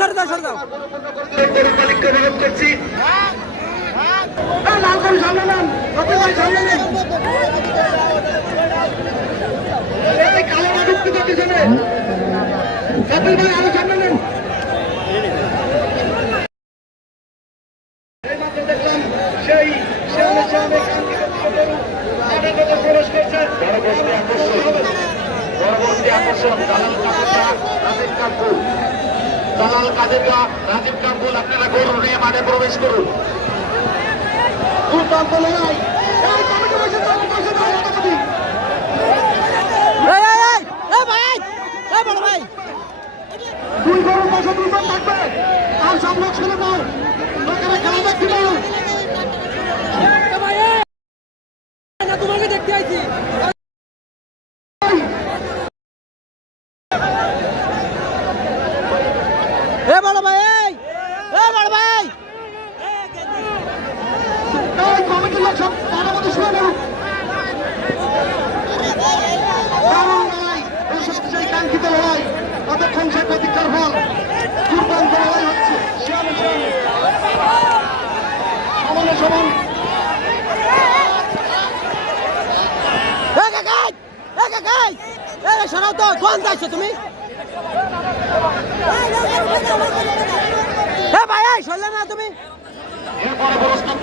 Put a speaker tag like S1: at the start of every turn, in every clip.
S1: সরে দাও সরে দাও।
S2: তো পিছনে করছে পরবর্তী আকর্ষণ পরবর্তী কাকুটা রাজীব কাকুর দালাল কাদেরকা রাজীব কাপুর আপনারা গরু নিয়ে মাঠে প্রবেশ করুন। দুর্দান্ত লড়াই। এই কমিটি বসে দাও, বসে দাও, মোটামুটি।
S1: এই এই এই এই ভাই এই এই ভাই।
S2: দুই গরুর পাশে দুজন থাকবে। আর সব লোক ছেড়ে দাও লোকেরা খেলা দেখতে দাও
S1: তোমাকে দেখতে আইছি এ বড় ভাই এই এ বড় ভাই
S2: এই কমিটির লোক সব তাদের মধ্যে শুনে দাও দারুণ লড়াই এই সব সেই কাঙ্ক্ষিত লড়াই কতক্ষণ সে প্রতীক্ষার ফল দুর্দান্ত লড়াই হচ্ছে সমানে সমান
S1: সরাও তো কোন যাইছো তুমি ভাই এই সরলে না তুমি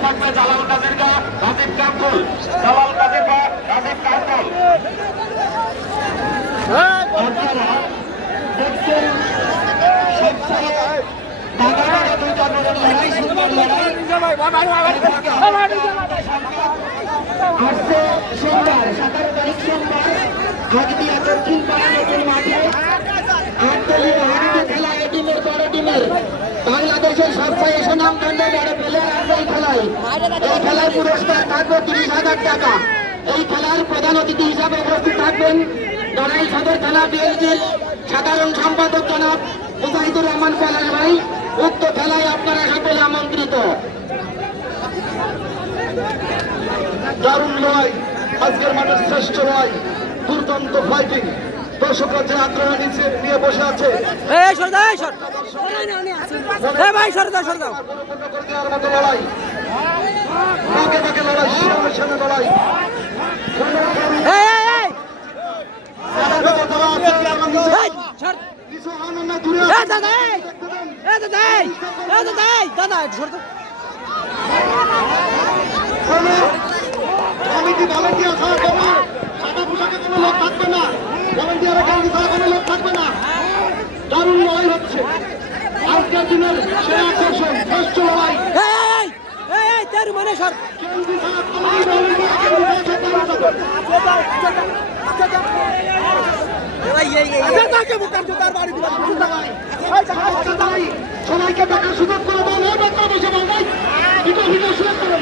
S2: থাকবে জালাল কাদের গা রাজীব কাকুল জালাল কাদের গা রাজীব কাকুল আসছে সোমবার সতেরো তারিখ। এই খেলার পুরস্কার থাকবে তিরিশ হাজার টাকা এই খেলার প্রধান অতিথি হিসাবে উপস্থিত থাকবেন লড়াই সদর থানা বিএনপির সাধারণ সম্পাদক জনাব মুজাহিদুর রহমান পলাশ ভাই উক্ত খেলায় আপনারা সকলে আমন্ত্রিত দারুণ লড়াই আজকের মাঠের শ্রেষ্ঠ লড়াই দুর্দান্ত ফাইটিং দর্শকরা যে আগ্রহ নিচে নিয়ে বসে আছে
S1: সর ভাই
S2: পরিপূর্ণ করে লড়াই সামনে লড়াই। কমিটি ভলেন্টিয়ার ছাড়া। কোনো সাদা পোশাকে কোনো লোক থাকবে না। ভলেন্টিয়ারের ছাড়া কোনো লোক থাকবে না? দারুণ লড়াই হচ্ছে। আজকের দিনের সেই আকর্ষণ শ্রেষ্ঠ
S1: তেরু মানে সর।
S2: সবাইকে সুযোগ করে দেন এই বসে করুন দিনের চমৎকার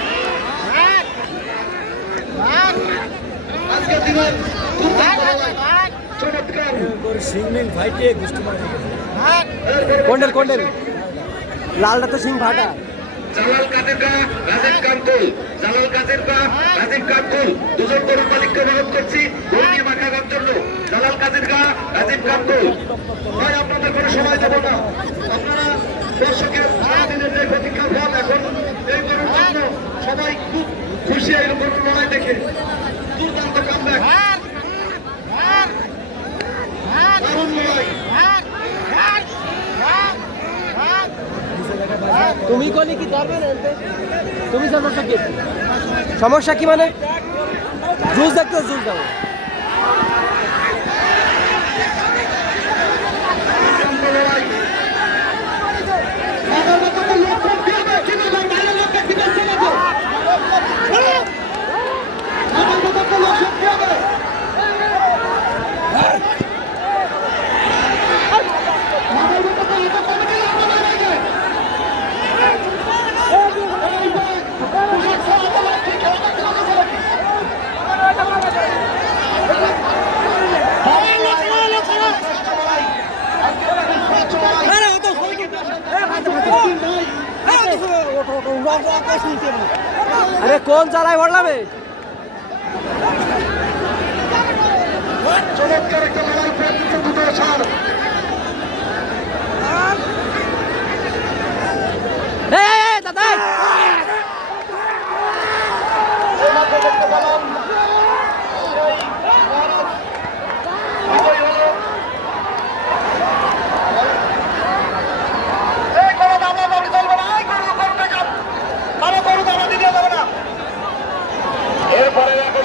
S1: কোন্ডেল কোন্ডেল? লালটা তো সিং ফাটা।
S2: জালাল কাদের কা রাজীব কাকুল জালাল কাদের কা রাজীব কাকুল দুজন গরু মালিককে অনুরোধ করছি গরু নিয়ে জন্য। জালাল কাদের কা রাজীব কাকুল ভাই, আপনাদের কোনো সময় দেবো না। আপনারা দর্শকের সারাদিনের যে প্রতীক্ষার ফল এখন এই গরুর জন্য সবাই খুব খুশি এই গরুর লড়াই দেখে দুর্দান্ত কামব্যাক দারুণ লড়াই
S1: তুমি কলি কি ধরবে না তুমি সমস্যা কি সমস্যা কি মানে জুস দেখতে জুস দাও
S2: দুর্দান্ত লড়াই মাথার মতো তো লোক করতে হবে কিন্তু বাইরে লোক দেখতে পাচ্ছে না তো মাথার মতো তো লোক করতে হবে মাথার মতো তো লোক কমিটি লাগবে না নাকি? এই দেখ, পোশাক ছাড়া তো লোক ঠিক খেলা দেখতে পাচ্ছে নাকি? শ্রেষ্ঠ লড়াই। আজকের দিনের শ্রেষ্ঠ লড়াই।
S1: আরে ও তো আরে কোন চালায় ভরলাবে?
S2: চমৎকার একটা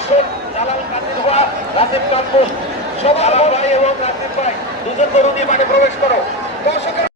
S2: হোসেন জালাল কাদির হওয়া
S3: রাজীব কাম্পুস সবার ভাই এবং রাজীব ভাই, দুজন তরুণী মাঠে প্রবেশ করো। দর্শকের